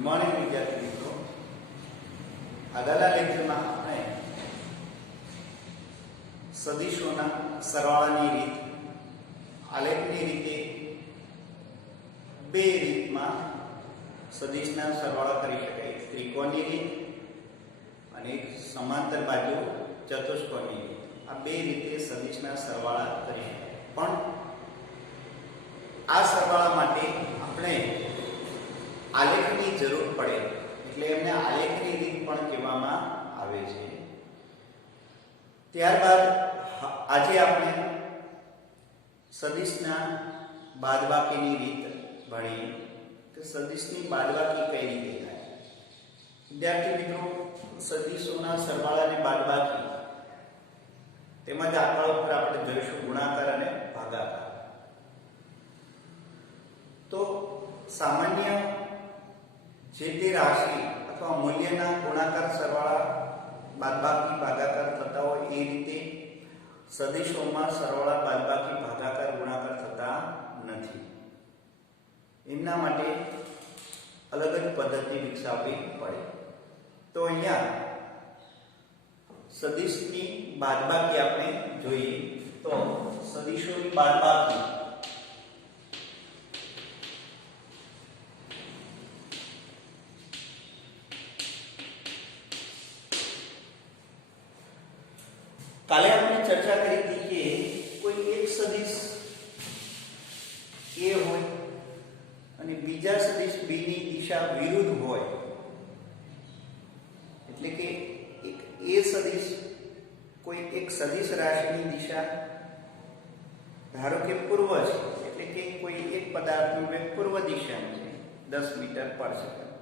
Good morning વિદ્યાર્થી મિત્રો. આગળના લેક્ચરમાં આપણે સદિશોના સરવાળાની રીત, આલેખની રીતે બે રીતમાં સદિશના સરવાળા કરી શકાય. ત્રિકોણની રીત અને એક સમાંતર બાજુ ચતુષ્કોણની રીત. આ બે રીતે સદિશના સરવાળા કરી શકાય. પણ આ સરવાળા માટે આપણે આલેખની જરૂર પડે, એટલે એમને આલેખની રીત પણ કહેવામાં આવે છે. ત્યારબાદ આજે આપણે સદિશના બાદબાકીની રીત ભણીએ કે સદિશની બાદબાકી કઈ રીતે થાય. વિદ્યાર્થી મિત્રો, સદિશોના સરવાળા અને બાદબાકી તેમજ આંકડા ઉપર આપણે જોઈશું ગુણાકાર અને ભાગાકાર. તો સામાન્ય જે તે રાશિ અથવા મૂલ્યના ગુણાકાર, સરવાળા, બાદબાકી, ભાગાકાર થતા હોય એ રીતે સદિશોમાં સરવાળા, બાદબાકી, ભાગાકાર, ગુણાકાર થતા નથી. એમના માટે અલગ જ પદ્ધતિ વિકસાવવી પડે. તો અહીંયા સદિશની બાદબાકી આપણે જોઈએ. તો સદિશોની બાદબાકી કાલે આપણે ચર્ચા કરી હતી કે કોઈ એક સદિશ A હોય અને બીજા સદિશ B ની દિશા વિરુદ્ધ હોય, એટલે કે એક A સદિશ કોઈ એક સદિશ રાશિની દિશા ધારો કે પૂર્વ છે, એટલે કે કોઈ એક પદાર્થનું વેગ પૂર્વ દિશામાં છે 10 મીટર પર સેકન્ડ,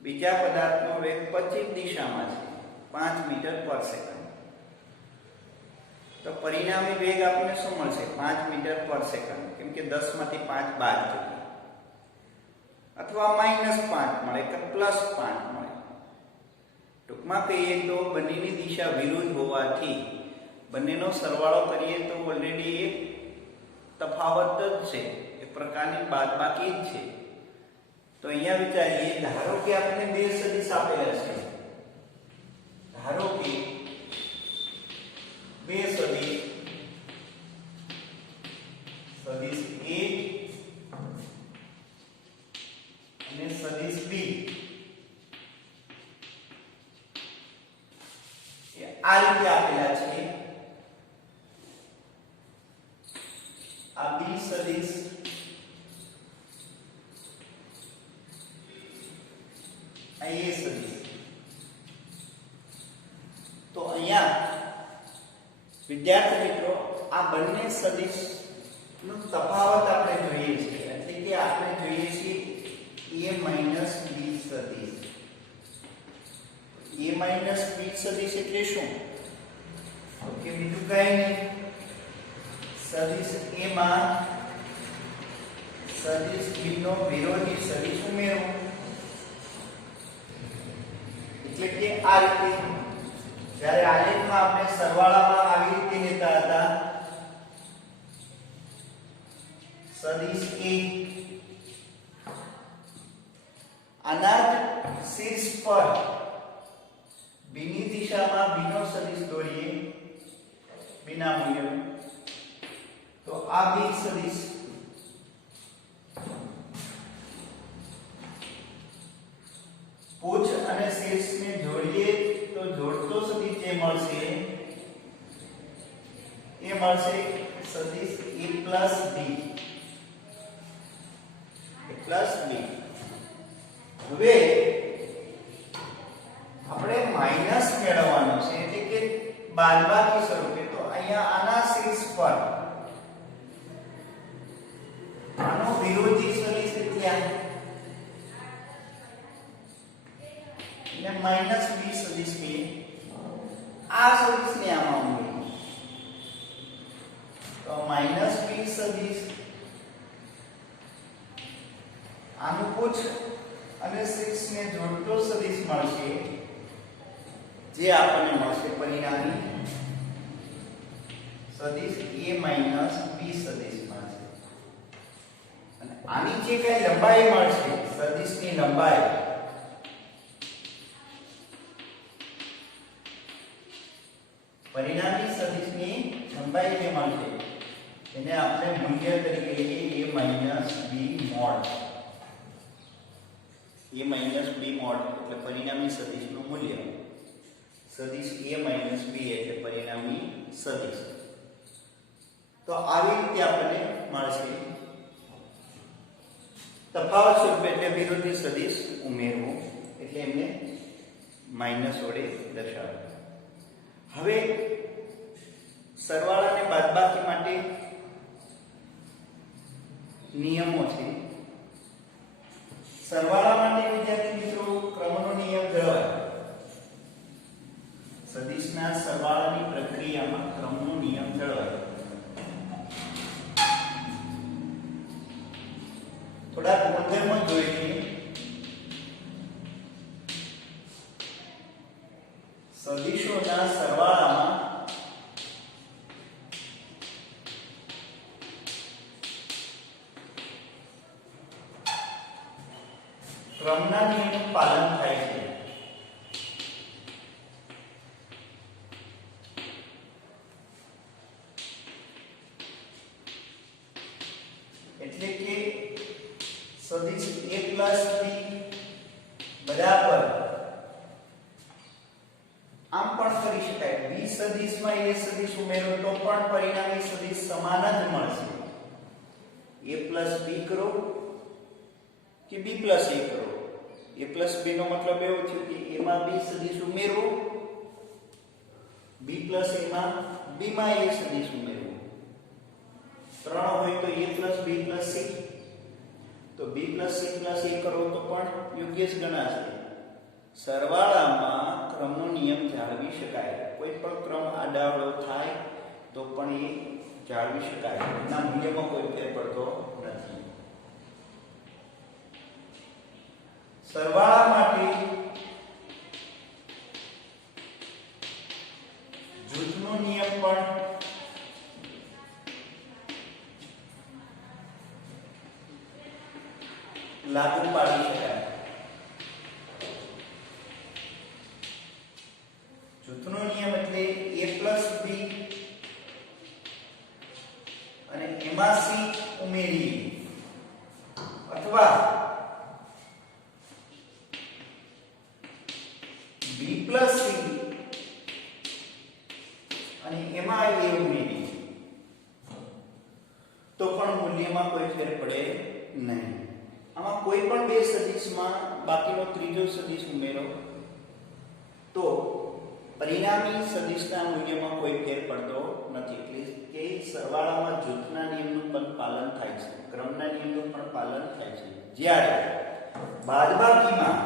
બીજા પદાર્થનો વેગ પશ્ચિમ દિશામાં છે 5 મીટર પર સેકન્ડ. તો પરિણામી વેગ આપણને શું મળશે? 5 મીટર પર સેકન્ડ, કેમ કે 10 માંથી 5 બાદ જશે, અથવા -5 મળે કે +5 મળે. ટૂંકમાં કહીએ તો બંનેની દિશા વિરુદ્ધ હોવાથી બંનેનો સરવાળો કરીએ તો ઓલરેડી એક તફાવત જ છે, એક પ્રકારની બાદબાકી જ છે. તો અહીંયા વિચારીએ, ધારો કે આપણે બે સદિશ આપેલા છે. ધારો કે બે સદિશ A અને સદિશ B આ રીતે આપેલા છે. આ B સદિશ આ A સદિશ. તો અહીંયા વિદ્યાર્થી મિત્રો, આ બંને સદિશ નો તફાવત આપણે જોઈએ છીએ, એટલે કે આપણે જોઈએ છીએ A માઈનસ B સદિશ. A માઈનસ B સદિશ એટલે શું? કે બીજું કઈ નહીં, સદિશ A માં સદિશ B નો વિરોધી સદિશ ઉમેરવો. એટલે કે આ રીતે જ્યારે આલેખમાં આપણે સરવાળામાં આવી રીતે લેતા હતા, સદિશ A આના શીર્ષ પર B ની દિશામાં B નો સદિશ દોરીએ બીના મૂલ્ય, તો આ B સદિશ પૂછ અને શીર્ષને જોડીએ તો જોડતો સદિશ જે મળશે એ મળશે સદિશ A plus B. હવે આપણે માઈનસ મેળવવાનું છે, એટલે કે બાદબાકી સ્વરૂપે. તો અહીંયા આના શીર્ષ પર આનો વિરોધી સદિશ એટલે માઈનસ B સદિશ કે આ સદિશને આમાં ઉમેરો, તો માઈનસ B સદિશ આનું પૂછ અને શીર્ષને જોડતો સદિશ મળશે, જે આપણને મળશે પરિણામી સદિશ A માઈનસ B સદિશ મળશે. અને આની જે કઈ લંબાઈ મળશે સદિશની લંબાઈ પરિણામી સદિશની લંબાઈ જે મળશે એને આપણે મૂલ્ય તરીકે લઈએ a b mode. a b mode એટલે પરિણામી સદિશનું મૂલ્ય. સદિશ a b એટલે પરિણામી સદિશ. તો આવી રીતે આપણને મળશે. તફાવત સ્વરૂપે એટલે વિરોધી સદિશ ઉમેરવું એટલે એમને માઈનસ વડે દર્શાવવું. હવે સરવાળા અને બાદબાકી માટે નિયમો છે. સરવાળા માટે વિદ્યાર્થી મિત્રો ક્રમનો નિયમ જળવાય. સદિશના સરવાળાની પ્રક્રિયામાં ક્રમનો નિયમ જળવાય. થોડા ગુણધર્મો જોઈએ. સદિશોના સરવાળામાં ક્રમના નિયમનું પાલન થાય છે. એટલે કે સદિશ a b બરાબર આમ પણ કરી શકાય. b સદિશમાં a સદિશ ઉમેરો તો પણ પરિણામી સદિશ સમાન જ મળશે. a b કરો કે b a કરો. a b નો મતલબ એવો છે કે a માં b સદિશ ઉમેરવો, b a માં a સદિશ ઉમેરવો. 3 હોય તો a b c, તો b c a કરો તો પણ યોગ્ય જ ગણાશે. સરવાળામાં ક્રમનો નિયમ જાળવી શકાય. કોઈ પણ ક્રમ આડાઅવળો થાય તો પણ એ જાળવી શકાય. એના મૂલ્યમાં કોઈ ફેર પડતો નથી. સરવાળા માટે જૂથનો નિયમ પણ લાગુ પાડી શકાય. જૂથનો નિયમ એટલે a b અને એમાં c ઉમેરી અથવા b c અને એમાં a ઉમેરી તો પણ મૂલ્યમાં કોઈ ફેર પડે નહીં. આમાં કોઈ પણ બે સદિશમાં બાકીનો ત્રીજો સદિશ ઉમેરો તો પરિણામી સદિશના મૂલ્યમાં કોઈ ફેર પડતો નથી. એટલે કે સરવાળામાં જૂથના નિયમનું પણ પાલન થાય છે, ક્રમના નિયમનું પણ પાલન થાય છે. જ્યારે બાદબાકીમાં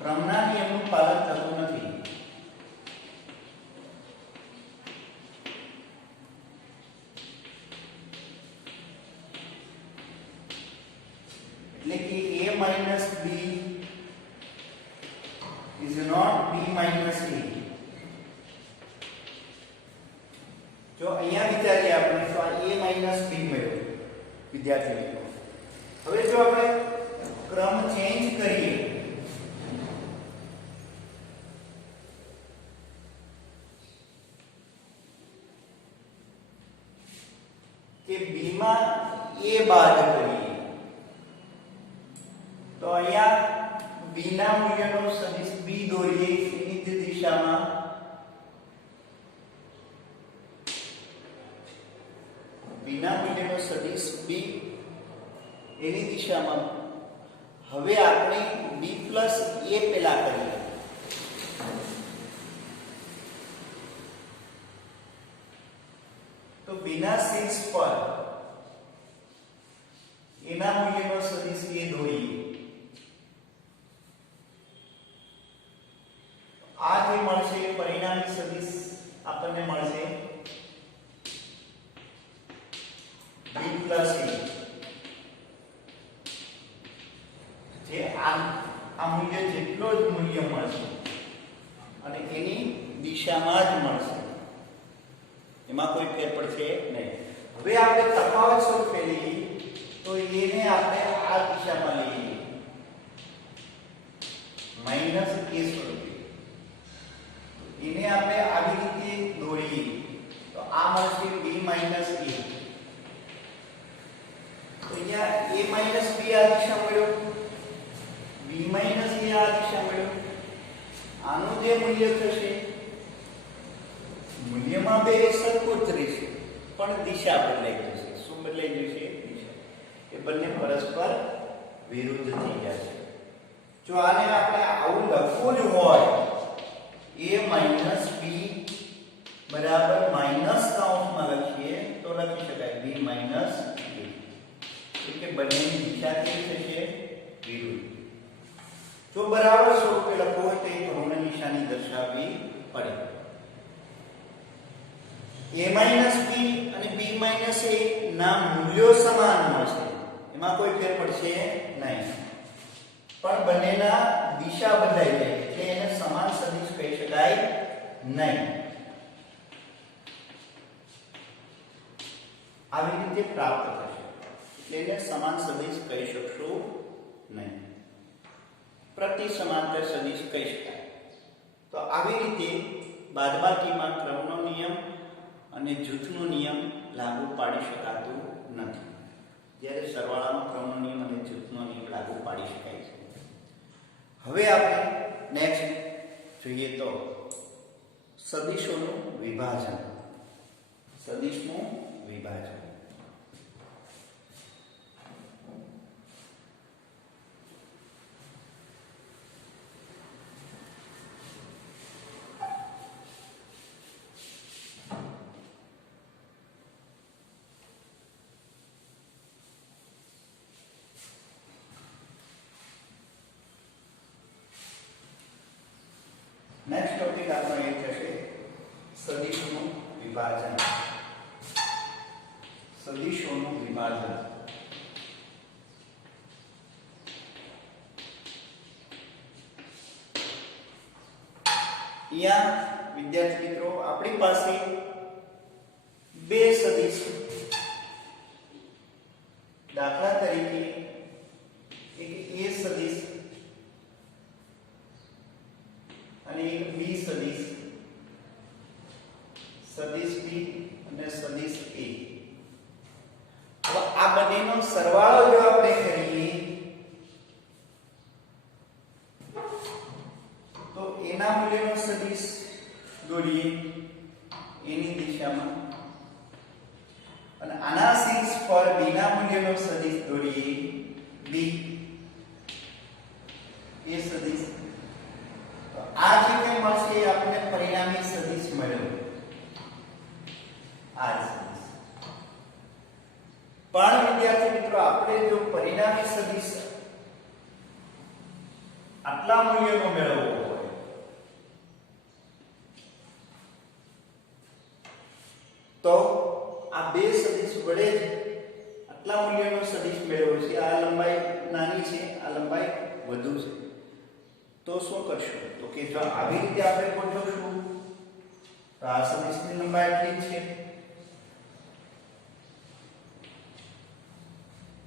ક્રમના નિયમનું પાલન થતું નથી. એટલે કે a b is not b minus a. જો અહીંયા વિચારીએ આપણે તો આ a minus b મળ્યો વિદ્યાર્થી મિત્રો. હવે જો આપણે ક્રમ ચેન્જ કરીએ કે b માં a બાદ કરીએ તો અહીંયા b ના મૂલ્યનો સદિશ b દોરીએ એની દિશામાં b ના મૂલ્યનો સદિશ b એની દિશામાં. હવે આપણે b a પેલા કરીએ તો b ના શીર્ષ પર એના મૂલ્યનો સદિશ a દોરીએ. આ જે મળશે પરિણામી સદિશ આપણને મળશે b a, જે આ મૂલ્ય જેટલો જ મૂલ્ય મળશે અને એની દિશામાં જ મળશે. એમાં કોઈ ફેર પડશે નહીં. હવે આપણે તફાવત સ્વરૂપે લઈએ તો એને આપણે આ દિશામાં લઈએ માઈનસ a સ્વરૂપે. એને આપણે આવી રીતે દોરીએ તો આ મળશે b માઈનસ a. તો અહીંયા a માઈનસ b આ દિશા મળ્યો, b માઈનસ a આ દિશા મળ્યો. આનું જે મૂલ્ય થશે મૂલ્યમાં બે સરખું જ રહેશે પણ દિશા બદલાઈ જશે. શું બદલાઈ જશે? દિશા. એ બંને પરસ્પર વિરુદ્ધ થઈ જશે. જો આને આપણે આવું લખવું જ હોય a માઈનસ b બરાબર માઈનસ કૌંસમાં લખીએ તો લખી શકાય b માઈનસ a. એટલે કે બંનેની દિશા કેવી થશે? વિરુદ્ધ. જો બરાબર સ્વરૂપે લખવું હોય તો એક ઋણ નિશાની દર્શાવવી પડે. a માઈનસ b અને b માઈનસ a ના મૂલ્યો સમાન મળશે, એમાં કોઈ ફેર પડશે નહીં, પણ બંનેના દિશા બદલાઈ જાય એટલે એને સમાન સદિશ કહી શકાય નહીં. આવી રીતે પ્રાપ્ત થશે એટલે એને સમાન સદિશ કહી શકશો નહીં, પ્રતિ સમાંતર સદિશ કહી શકાય. તો આવી રીતે બાદબાકીમાં ક્રમનો નિયમ અને જૂથનો નિયમ લાગુ પાડી શકાતું નથી, જ્યારે સરવાળામાં ક્રમનો નિયમ અને જૂથનો નિયમ લાગુ પાડી શકાય છે. હવે આપણે નેક્સ્ટ જોઈએ તો સદિશોનું વિભાજન. સદિશનું વિભાજન. નેક્સ્ટ ટોપિક આપણો એ થશે સદિશોનું વિભાજન. સદિશોનું વિભાજન. અહીંયા વિદ્યાર્થી મિત્રો આપણી પાસે બે સદિશ, દાખલા તરીકે એક a સદિશ અને એક b સદિશ, સદિશ b અને સદિશ a. હવે આ બંનેનો સરવાળો જો આપણે કરીએ તો એના મૂલ્યનો સદિશ દોરીએ એની દિશામાં અને આના શીર્ષ પર b ના મૂલ્યનો સદિશ દોરીએ b એ સદિશ. આ જે કંઈ મળશે એ આપણને પરિણામી સદિશ મળ્યો, આ સદિશ. પણ વિદ્યાર્થી મિત્રો આપણે જો પરિણામી સદિશ આટલા મૂલ્યનો મેળવવો હોય તો આ બે સદિશ વડે જ આટલા મૂલ્યનો સદિશ મેળવવો છે. આ લંબાઈ નાની છે, આ લંબાઈ વધુ છે, તો શું કરશું? તો કે જો આવી રીતે આપણે ગોઠવશું તો આ સદિશની લંબાઈ આટલી છે,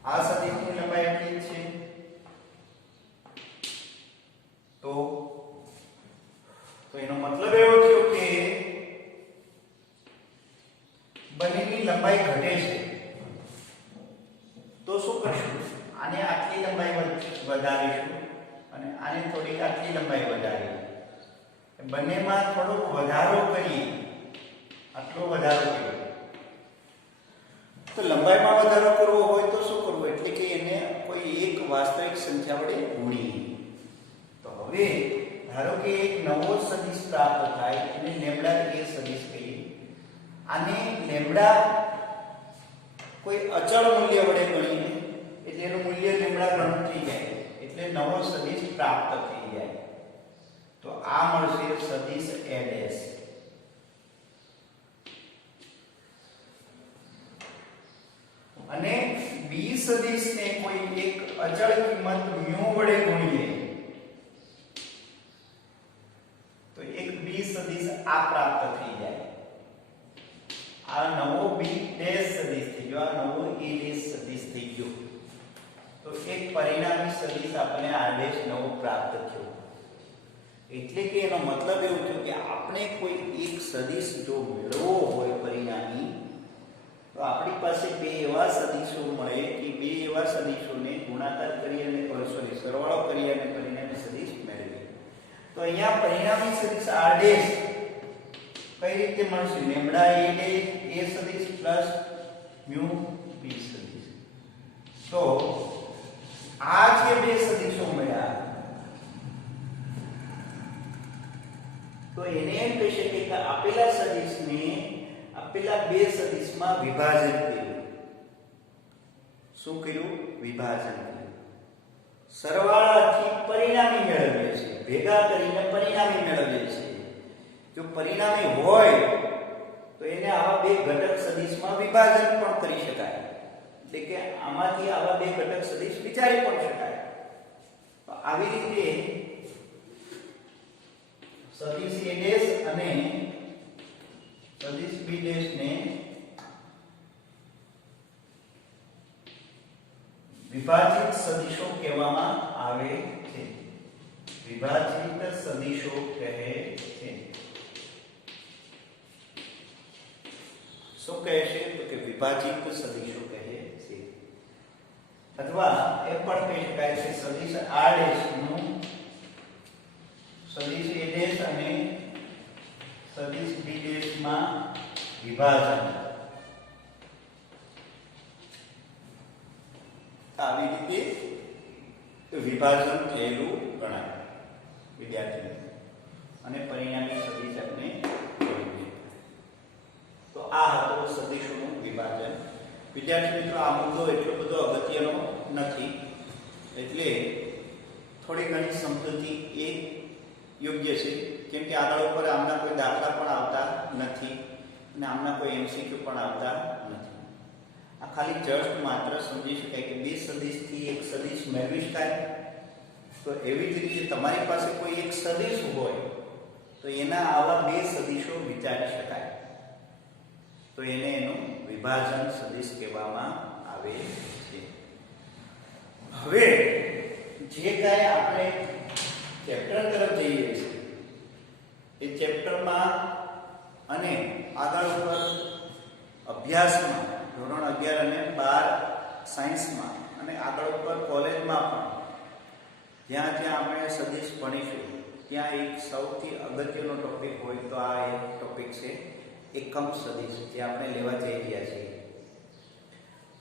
આ સદિશની લંબાઈ આટલી છે, તો એનો મતલબ એવો થયો કે બંનેની લંબાઈ ઘટે છે. તો શું કરશું? આને આટલી લંબાઈ વધારીશું અને આને થોડીક આટલી લંબાઈ વધારીએ, બંનેમાં થોડો વધારો કરીએ, આટલો વધારો કરીએ. તો લંબાઈમાં વધારો કરવો હોય તો શું કરવું? એટલે કે એને કોઈ એક વાસ્તવિક સંખ્યા વડે ગુણીએ. તો હવે ધારો કે એક નવો સદિશ પ્રાપ્ત થાય એને લેમ્બડા a સદિશ કહીએ. આને લેમ્બડા કોઈ અચળ મૂલ્ય વડે ગણીએ એટલે એનું મૂલ્ય લેમ્બડા ગણું થઈ જાય એટલે નવો સદિશ પ્રાપ્ત થઈ જાય. તો આ મળશે સદિશ a ડેશ. અને b સદિશને કોઈ એક અચળ કિંમત mu વડે ગુણીએ તો એક b સદિશ આ પ્રાપ્ત થઈ જાય. આ નવો બી ડેશ સદિશ થઈ ગયો, આ નવો એ ડેશ સદિશ થઈ ગયો. તો એક પરિણામી સદિશ આપણે આ ડેશ નવો પ્રાપ્ત થયો. એટલે કે એનો મતલબ એવું થયો કે આપણે કોઈ એક સદિશ જો મેળવવો હોય પરિણામી, તો આપણી પાસે બે એવા સદિશો મળે કે બે એવા સદિશોને ગુણાકાર કરી અને સરવાળો કરી અને પરિણામી સદિશ મેળવીએ. તો અહીંયા પરિણામી સદિશ r ડેશ કઈ રીતે મળશે? લેમ્ડા a ડેશ a સદિશ પ્લસ મ્યુ b સદિશ. તો આ જે બે સદિશો મળ્યા, તો એને એમ કહી શકીએ કે આપેલા સદિશને આપેલા બે સદિશમાં વિભાજન કર્યું. શું કર્યું? વિભાજન કર્યું. સરવાળાથી પરિણામી મેળવીએ છીએ, ભેગા કરીને પરિણામી મેળવીએ છીએ. જો પરિણામી હોય તો એને આવા બે ઘટક સદિશમાં વિભાજન પણ કરી શકાય. એટલે કે આમાંથી આવા બે ઘટક સદિશ વિચારી પણ શકાય. તો આવી રીતે સદિશ a ડેશ અને સદિશ b ડેશ ને વિભાજિત સદિશો કહેવામાં આવે છે. વિભાજિત સદિશો કહે છે. શું કહે છે? તો કે વિભાજિત સદિશો કહે છે. અથવા એ પણ કહી શકાય છે સદિશ r ડેશ નું સદિશ a ડેશ અને સદિશ b ડેશ માં વિભાજન. આવી રીતે વિભાજન થયેલું ગણાય વિદ્યાર્થી. અને પરિણામી સદિશ આપણે જોયું. તો આ હતો સદિશોનું વિભાજન. વિદ્યાર્થી મિત્રો, આ મુદ્દો એટલો બધો અગત્યનો નથી, એટલે થોડી ઘણી સમજૂતી એ યોગ્ય છે. કેમ કે આગળ ઉપર આમના કોઈ દાખલા પણ આવતા નથી અને આમના કોઈ MCQ પણ આવતા નથી. આ ખાલી જસ્ટ માત્ર સમજી શકાય કે બે સદિશથી એક સદિશ મેળવી શકાય. તો એવી જ રીતે તમારી પાસે કોઈ એક સદિશ હોય તો એના આવા બે સદિશો વિચારી શકાય. તો એને એનું વિભાજન સદિશ કહેવામાં આવે છે. હવે જે કાંઈ આપણે ચેપ્ટર તરફ જઈએ છીએ એ ચેપ્ટરમાં અને આગળ ઉપર અભ્યાસમાં ધોરણ 11 અને 12 સાયન્સમાં અને આગળ ઉપર કોલેજમાં પણ જ્યાં જ્યાં આપણે સદિશ ભણીશું ત્યાં એક સૌથી અગત્યનો ટોપિક હોય તો આ એક ટોપિક છે એકમ સદિશ, જે આપણે લેવા જઈ રહ્યા છીએ.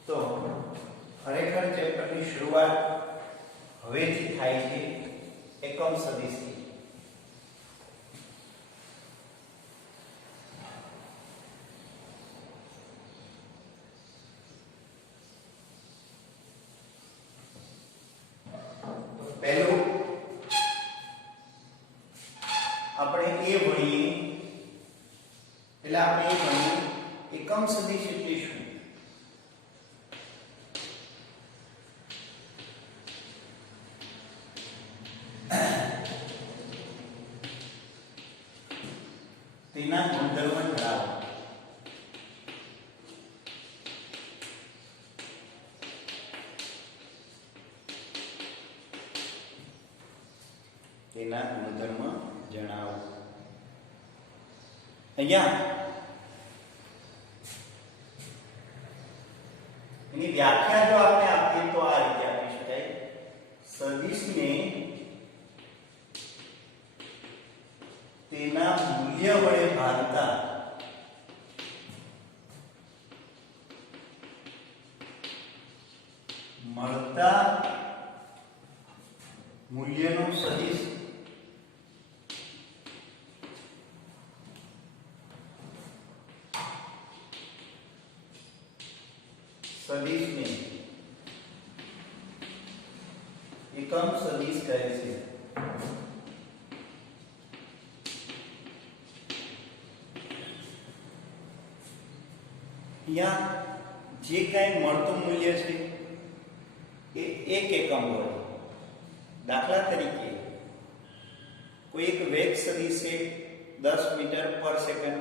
તો ખરેખર ચેપ્ટરની શરૂઆત હવેથી થાય છે એકમ સદિશથી. પહેલું આપણે એ ભણીએ, એટલે આપણે એ ભણીએ એકમ સદિશ એટલે શું. તેના ગુણધર્મ જણાવો. તેના ગુણધર્મ જણાવો. અહીંયા એની વ્યાખ્યા જો આપણે આપીએ તો આ રીતે આપી શકાય. સદિશને તેના મૂલ્ય વડે ભાગતા મળતા મૂલ્યનો સદિશ સદિશને એકમ સદિશ કહે છે. અહીંયા જે કાંઈ મળતું મૂલ્ય છે એ એક એકમ હોય. દાખલા તરીકે કોઈ એક વેગ સદિશ છે 10 મીટર પર સેકન્ડ,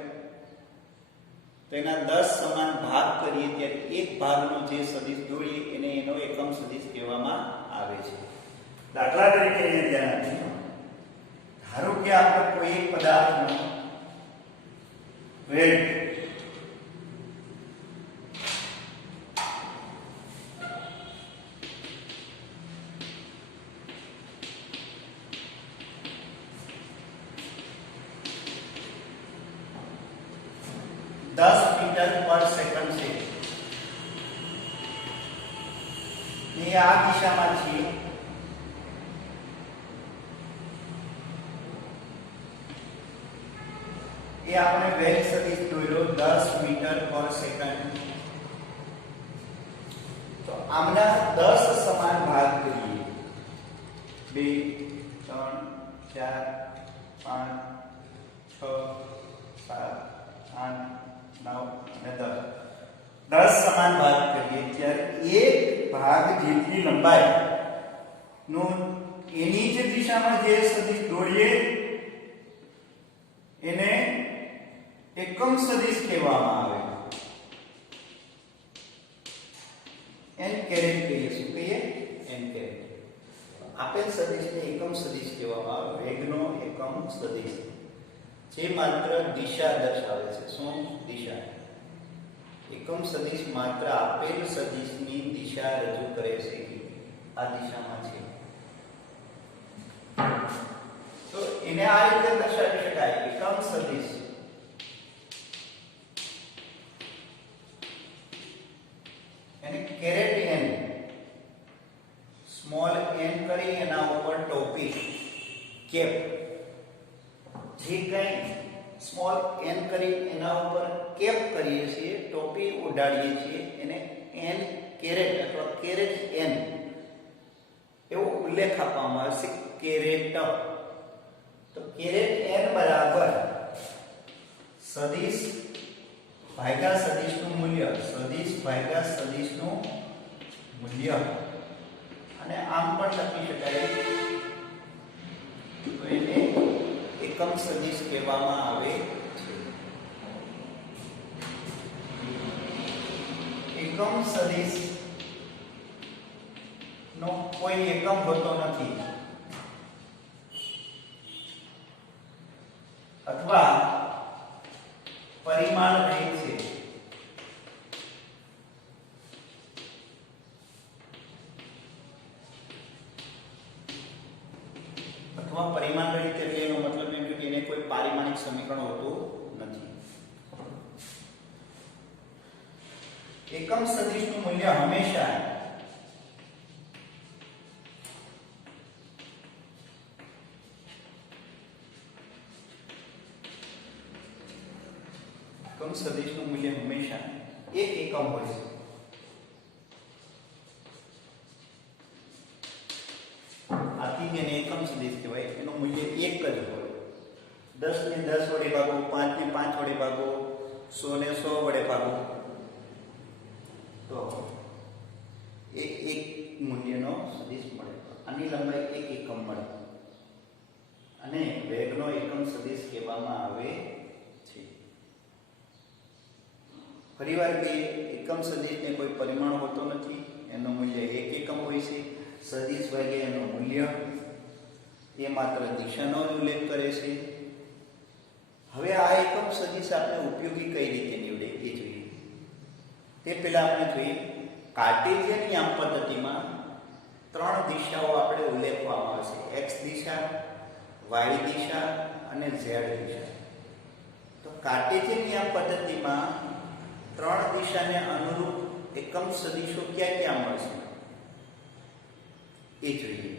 તો એના 10 સમાન ભાગ કરીએ ત્યારે એક ભાગનો જે સદિશ દોરીએ એને એનો એકમ સદિશ કહેવામાં આવે છે. દાખલા તરીકે અહીંયા ધ્યાન આપજો. ધારો કે આપણે કોઈ એક પદાર્થનો વેટ 10 મીટર પર સેકન્ડ છે. એ આ દિશામાં છે. એ આપણે વેગ સદિશ દોર્યો 10 મીટર પર સેકન્ડ. તો આમના 10 સમાન ભાગ કરીએ. 2 3 4 5 6 7 8 9 અને 10 સમાન ભાગ કરીએ ત્યારે એક ભાગ જેટલી લંબાઈ નો એની જ દિશામાં જે સદિશ દોરીએ એને એકમ સદિશ કહેવામાં આવે. n કેરેટ કહીએ. શું કહીએ? n caret. આપેલ સદિશને એકમ સદિશ કહેવામાં આવે. વેગનો એકમ સદિશ જે માત્ર દિશા દર્શાવે છે. શું? દિશા. એકમ સદિશ માત્ર આપેલ સદિશની દિશા રજૂ કરે છે કે આ દિશામાં છે. તો એને આ રીતે દર્શાવી શકાય. એકમ સદિશ એને કેરેટ n સ્મોલ n કરી એના ઉપર ટોપી કેપ જે કઈ સ્મોલ n કરી એના ઉપર કેપ કરીએ છીએ, ટોપી ઉડાડીએ છીએ, એને n કેરેટ અથવા કેરેટ n એવો ઉલ્લેખ આપવામાં આવે છે. કેરેટ. તો કેરેટ n બરાબર સદિશ ભાગ્યા સદિશનું મૂલ્ય. સદિશ ભાગ્યા સદિશનું મૂલ્ય. અને આમ પણ લખી શકાય. તો એને એકમ સદિશ કહેવામાં આવે છે. એકમ સદિશ નો કોઈ એકમ હોતો નથી અથવા પરિમાણ રહિત છે. અથવા પરિમાણ રહિત એટલે એનો મતલબ એમ કે એને કોઈ પારિમાણિક સમીકરણ હોતું નથી. એકમ સદિશનું મૂલ્ય હંમેશા એકમ સદિશનું મૂલ્ય હંમેશા એક એકમ હોય છે. આથી જેને એકમ સદિશ કહેવાય એનું મૂલ્ય એક જ હોય. 10 ને 10 વડે ભાગો, 5 ને 5 વડે ભાગો, 100 ને 100 વડે ભાગો તો એક મૂલ્યનો સદિશ મળે. આની લંબાઈ એક એકમ મળે અને વેગનો એકમ સદિશ કહેવામાં આવે છે. ફરીવાર કે એકમ સદિશને કોઈ પરિમાણ હોતો નથી. એનું મૂલ્ય એક એકમ હોય છે. સદિશ ભાગ્યા એનું મૂલ્ય એ માત્ર દિશાનો ઉલ્લેખ કરે છે. હવે આ એકમ સદિશ આપણે ઉપયોગી કઈ રીતે નીવડે એ જોઈએ. તે પહેલા આપણે જોઈએ કાર્ટેશિયન યામ પદ્ધતિમાં 3 દિશાઓ આપણે ઉલ્લેખવામાં આવે છે. x દિશા, y દિશા અને z દિશા. તો કાર્ટેશિયન યામ પદ્ધતિમાં 3 દિશાને અનુરૂપ એકમ સદિશો ક્યાં ક્યાં મળશે એ જોઈએ.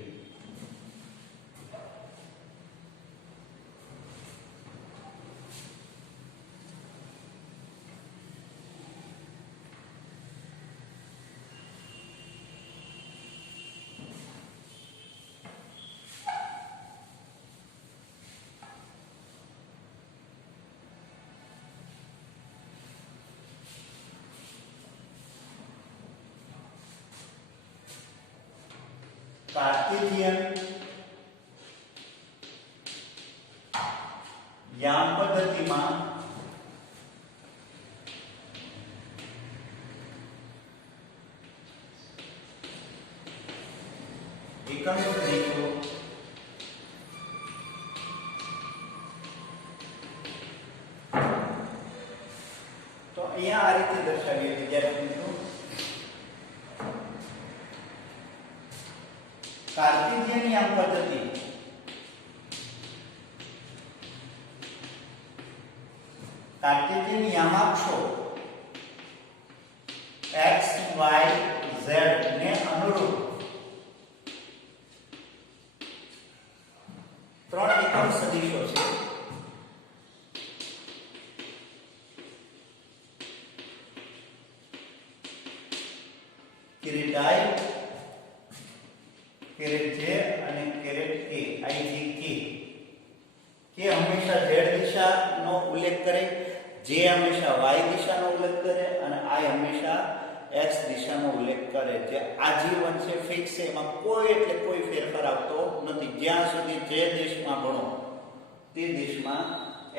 કાર્ટેશિયન યામ પદ્ધતિમાં એકમ સદીશો તો અહીંયા આ રીતે દર્શાવીએ વિદ્યાર્થી મિત્રો. કાર્ટેશિયન યામ પદ્ધતિ કાર્ટેશિયન યામાક્ષો x y z ને અનુરૂપ ત્રણ એકમ સદિશો છે. કેરેટ I, કેરેટ J અને કેરેટ K, IJK. કે હંમેશા z દિશાનો ઉલ્લેખ કરે, J હંમેશા y દિશાનો ઉલ્લેખ કરે અને I હંમેશા x દિશાનો ઉલ્લેખ કરે. જે આજીવન છે, ફિક્સ છે, એમાં કોઈ એટલે કોઈ ફેરફાર આવતો નથી. જ્યાં સુધી જે દેશમાં ભણો તે દેશમાં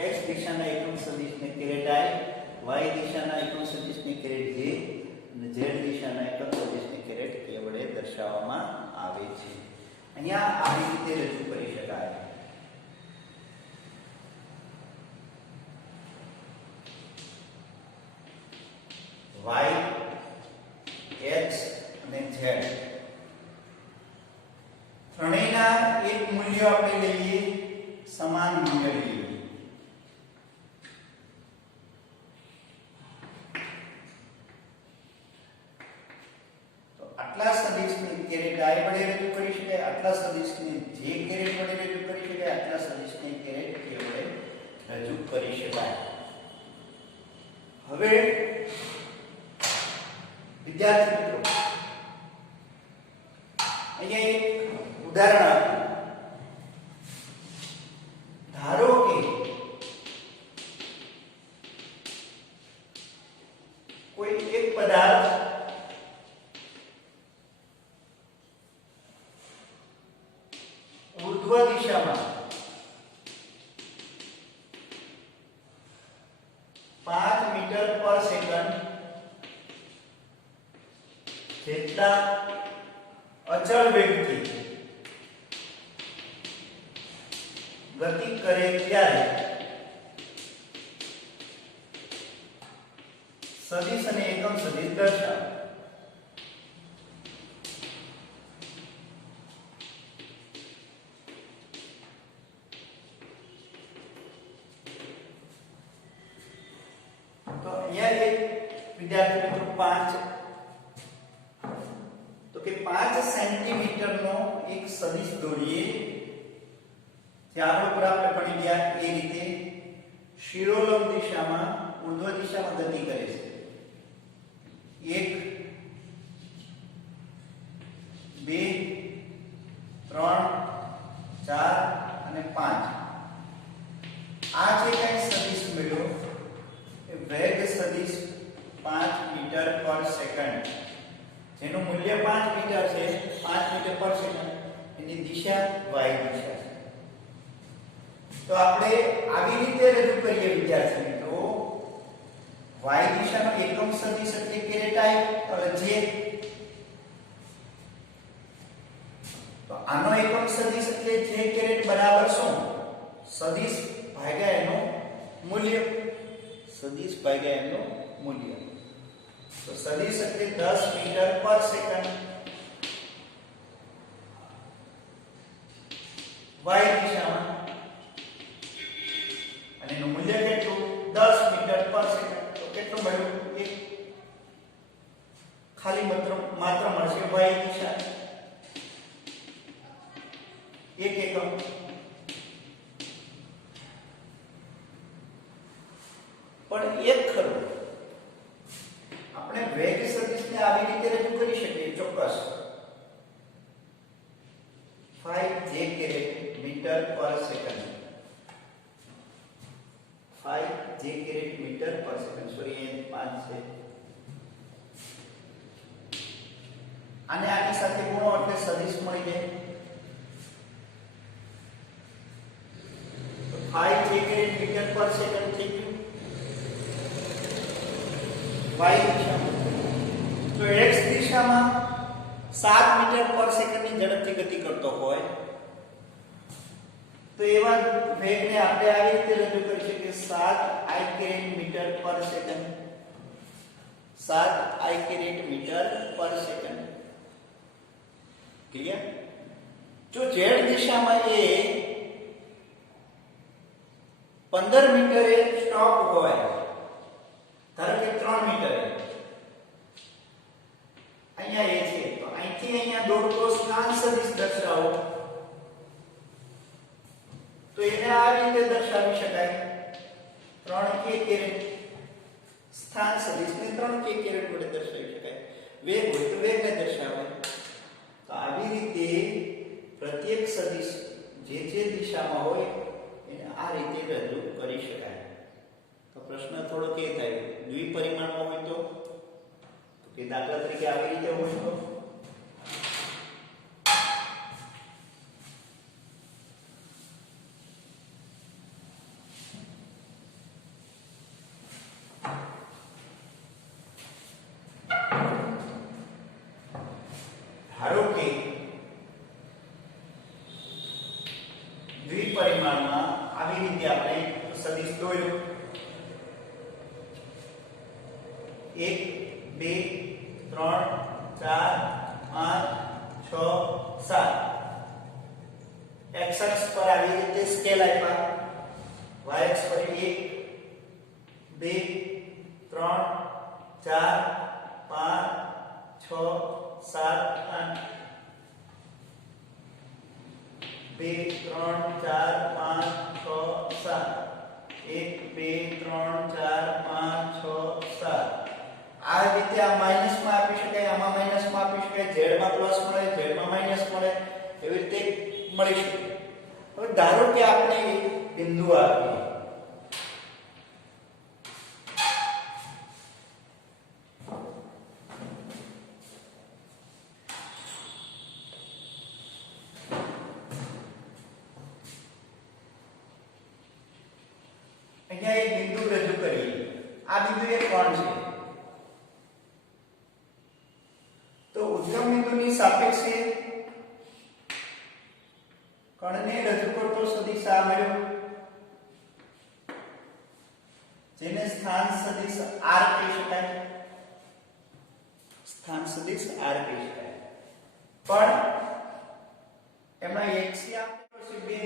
x દિશાના એકમ સદિશને કેરેટ I, y દિશાના એકમ સદિશને કેરેટ J અને z દિશાના એકમ સદિશને કેરેટ K વડે દર્શાવવામાં આવે છે. અહીંયા આવી રીતે રજૂ કરી શકાય. y x અને z ત્રણેયના એક મૂલ્ય આપણે લઈએ, સમાન મૂલ્ય લઈએ. તો આટલા સદિશને કેરેટ I વડે રજૂ કરી શકાય, આટલા સદિશને j કેરેટ વડે રજૂ કરી શકાય, આટલા સદિશને કેરેટ K વડે રજૂ કરી શકાય. હવે વિદ્યાર્થી મિત્રો અહીંયા એક ઉદાહરણ આપ્યું. ધારો કે કોઈ એક પદાર્થ ઉર્ધ્વ દિશામાં 5 મીટર પર સેકન્ડ જેટલા અચળ વેગથી ગતિ કરે ત્યારે સદિશ અને એકમ સદિશ દર્શાવો. તો અહીંયા એક વિદ્યાર્થી મિત્રો 5 સેન્ટીમીટર નો એક સદિશ દોરીએ. ત્યાર ઉપર આપણે ભણી ગયા એ રીતે શિરોલંબ દિશામાં ઉર્ધ્વ દિશામાં ગતિ કરે છે. 1 2 3 4 અને 5 આ જે કઈ સદિશ મળ્યો એ વેગ સદિશ 5 મીટર પર સેકન્ડ, જેનું મૂલ્ય 5 મીટર છે, 5 મીટર પર સેકન્ડ, એની દિશા y દિશા છે. તો આપણે આવી રીતે રજૂ કરીએ વિદ્યાર્થી મિત્રો. y દિશાનો એકમ સદિશ એટલે કેરેટ I અને j. તો આનો એકમ સદિશ એટલે j કેરેટ બરાબર શું? સદિશ ભાગ્યા એનું મૂલ્ય. સદિશ ભાગ્યા એનું મૂલ્ય. તો સદિશ એટલે 10 મીટર પર સેકન્ડ, y દિશામાં, અને એનું મૂલ્ય કેટલું? 10 મીટર પર સેકન્ડ. તો કેટલું મળ્યું? એક ખાલી માત્ર મળશે y દિશા, એક એકમ. પણ એક ખરું, આપણે વેગ સદિશને આવી રીતે રજૂ કરી શકીએ ચોક્કસ. 5 j કેરેટ મીટર પર સેકન્ડ, 5 j કેરેટ મીટર પર સેકન્ડ, સોરી એ 5 છે. આને આની સાથે ગુણો એટલે સદિશ મળી જાય. તો 5 j કેરેટ મીટર પર સેકન્ડ થઈ ગયું y દિશામાં. તો x દિશામાં 7 મીટર પર સેકન્ડની ઝડપથી ગતિ કરતો હોય તો એવા વેગને આપણે આવી રીતે રજૂ કરી શકીએ 7 i કેરેટ મીટર પર સેકન્ડ 7 i કેરેટ મીટર પર સેકન્ડ ક્લિયર જો z દિશામાં એ 15 મીટરે સ્ટોપ હોય ધારો કે 3 મીટરે અહીંયા એ છે તો અહીંથી અહીંયા દોડતો સ્થાન સદિશ દર્શાવો તો એને આ રીતે દર્શાવી શકાય 3k કેરેટ સ્થાન સદિશને 3k કેરેટ વડે દર્શાવી શકાય વેગ હોય તો વેગને દર્શાવાય તો આવી રીતે પ્રત્યેક સદિશ જે દિશામાં હોય એને આ રીતે રજૂ કરી શકાય તો પ્રશ્ન થોડો કે થાય દ્વિપરિમાણમાં હોય તો કે દાખલા તરીકે આવી રીતે હોય તો ધારો કે દ્વિપરિમાણમાં આવી રીતે આપણે સદિશ દોર્યો 1 2 3 4 5 6 7 x અક્ષ પર આવી રીતે સ્કેલ આપ્યા y અક્ષ પર 1 2 3 4 5 6 7 8 2 3 4 5 6 7 1 2 3 4 5 6 7 આ રીતે આ માઈનસ માં આપી શકાય આમાં માઈનસ માં આપી શકાય z માં પ્લસ મળે z માં માઈનસ મળે એવી રીતે મળી શકે હવે ધારો કે આપણે બિંદુ આપીએ અહીંયા એક બિંદુ રજૂ કરીએ આ બિંદુ એ કોણ છે તો ઉદ્ગમ બિંદુની સાપેક્ષે કણને રજૂ કરતો સદિશ આ મળ્યો જેને સ્થાન સદિશ r કહી શકાય સ્થાન સદિશ r કહી શકાય પણ એમાં x આમ કેટલો છે 2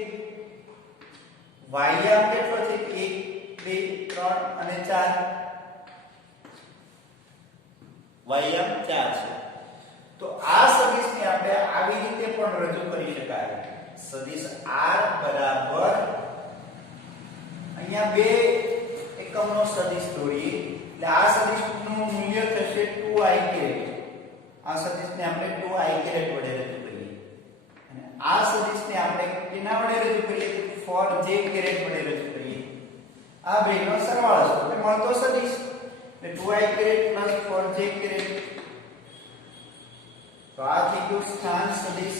y આમ કેટલો છે 1 2 3 અને 4 y આમ 4 છે તો આ સદિશને આપણે આવી રીતે પણ રજૂ કરી શકાય સદિશ r બરાબર અહીંયા બે એકમનો સદિશ દોરીએ એટલે આ સદિશનું મૂલ્ય થશે 2i કેરેટ આ સદિશને આપણે 2i કેરેટ વડે રજૂ કરીએ અને આ સદિશને આપણે કેના વડે રજૂ કરીએ 4j કેરેટ વડે રજૂ કરીએ આ બેનો સરવાળો છે એટલે મળતો સદિશ એટલે 2i કેરેટ 4j કેરેટ તો આ થઈ ગયું સ્થાન સદિશ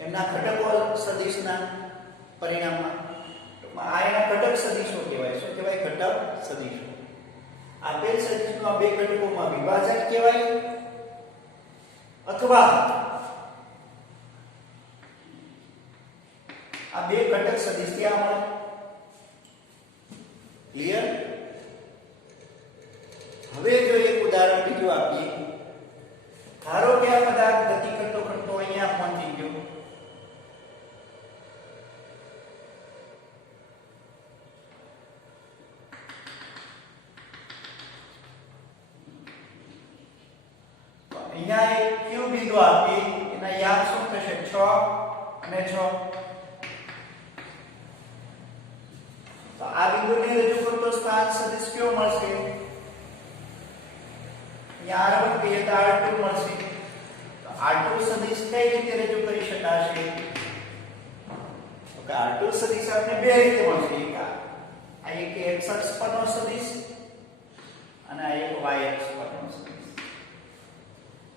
એમના ઘટકો સદિશના પરિણામમાં તો આ એના ઘટક સદિશો કહેવાય શું કહેવાય ઘટક સદિશો આપેલ સદિશનો આ બે ઘટકોમાં વિભાજક કહેવાય અથવા આ બે ઘટક સદિશ ક્યાં મળે ક્લિયર હવે જો એક ઉદાહરણ બીજું આપીએ ધારો કે આ પદાર્થ ગતિ કરતો કરતો અહીંયા પહોંચી ગયો તો અહીંયા એક q બિંદુ આપીએ એના યામ શું થશે 6 અને 6 તો આ બિંદુને રજૂ કરતો સ્થાન સદિશ કયો મળશે અહીંયા r1 કહીએ તો r2 મળશે તો r2 સદિશ કઈ રીતે રજૂ કરી શકાશે તો કે r2 સદિશ આપણે બે રીતે મળશે એક આ એક x અક્ષ પરનો સદિશ અને આ એક y અક્ષ પરનો સદિશ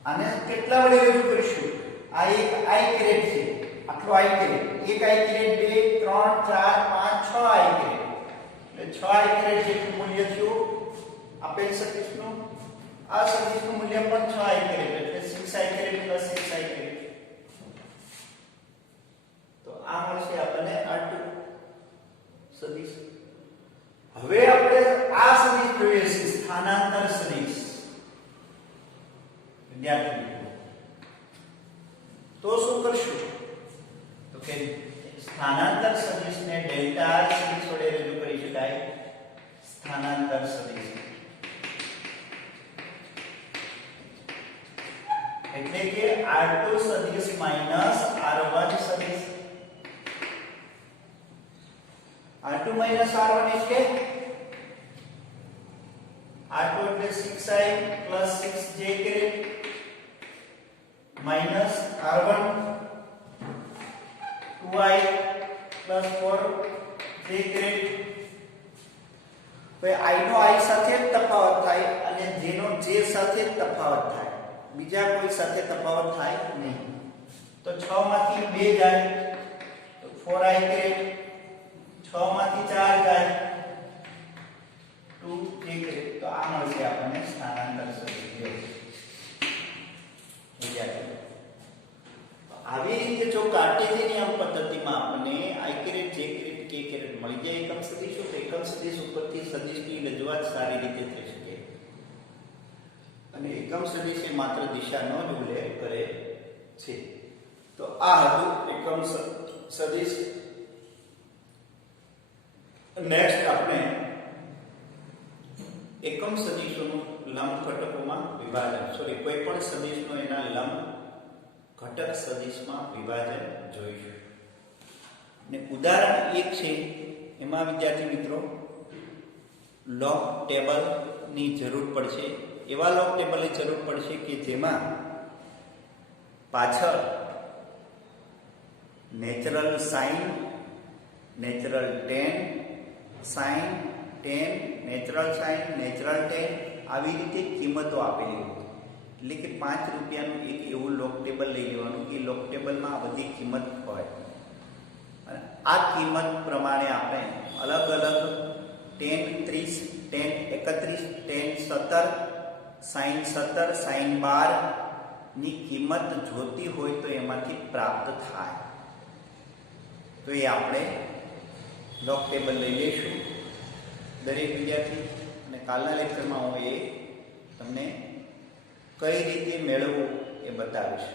આને કેટલા વડે રજૂ કરીશું આ એક i કેરેટ છે આટલો i કેરેટ એક i કેરેટ 2 3 4 5 6 i કેરેટ એટલે 6 i કેરેટ જેટલું મૂલ્ય થયું આપેલ સદિશનું આ સદિશનું મૂલ્ય પણ 6i એટલે 6i + 6i તો આ મળશે આપણને r2 સદિશ. હવે આપણે આ સદિશ જોઈએ છે સ્થાનાંતર સદિશ. વિદ્યાર્થી મિત્રો તો શું કરશું તો કે સ્થાનાંતર સદિશને ડેલ્ટા r સદિશ વડે રજૂ કરી શકાય. સ્થાનાંતર સદિશ એટલે કે r2 સદિશ માઈનસ r1 સદિશ. r2 માઈનસ r1 એટલે r2 એટલે 6i + 6j minus r1 2i + 4j. તો i નો i સાથે જ તફાવત થાય અને j નો j સાથે જ તફાવત થાય, બીજા કોઈ સાથે તફાવત થાય નહીં. તો 6 માંથી 2 જાય તો 4i 6 માંથી 4 જાય 2j. તો આ મળશે આપણને સ્થાનાંતર સદિશ. આવી રીતે જો કાર્ટેશિયન નિયમ પદ્ધતિમાં આપણને i j k મળી જાય એકમ સદિશો તો એકમ સદિશ ઉપરથી સદિશની રજૂઆત સારી રીતે થઈ શકે. અને એકમ સદિશ એ માત્ર દિશાનો જ ઉલ્લેખ કરે છે. તો આ હતું એકમ સદિશ. નેક્સ્ટ આપણે એકમ સદિશોનું લંબ ઘટકોમાં વિભાજન કોઈ પણ સદિશનો એના લંબ ઘટક સદિશમાં વિભાજન જોઈશું. ને ઉદાહરણ 1 છે એમાં વિદ્યાર્થી મિત્રો લોગ ટેબલ ની જરૂર પડશે. એવા લોગ ટેબલની જરૂર પડશે કે જેમાં પાછળ natural sine, natural tan, sine, tan, natural sine, natural tan આવી રીતે કિંમતો આપેલી હોય. એટલે કે 5 રૂપિયાનું એક એવું લોગ ટેબલ લઈ લેવાનું કે લોગ ટેબલમાં આ બધી કિંમત હોય. અને આ કિંમત પ્રમાણે આપણે અલગ અલગ tan 30, tan 31, tan 17, sin 17, sin 12 ની કિંમત જોતી હોય તો એમાંથી પ્રાપ્ત થાય. તો એ આપણે લોગ ટેબલ લઈ લઈશું દરેક વિદ્યાર્થી. અને કાલના લેક્ચરમાં હું એ તમને કઈ રીતે મેળવવું એ બતાવીશ.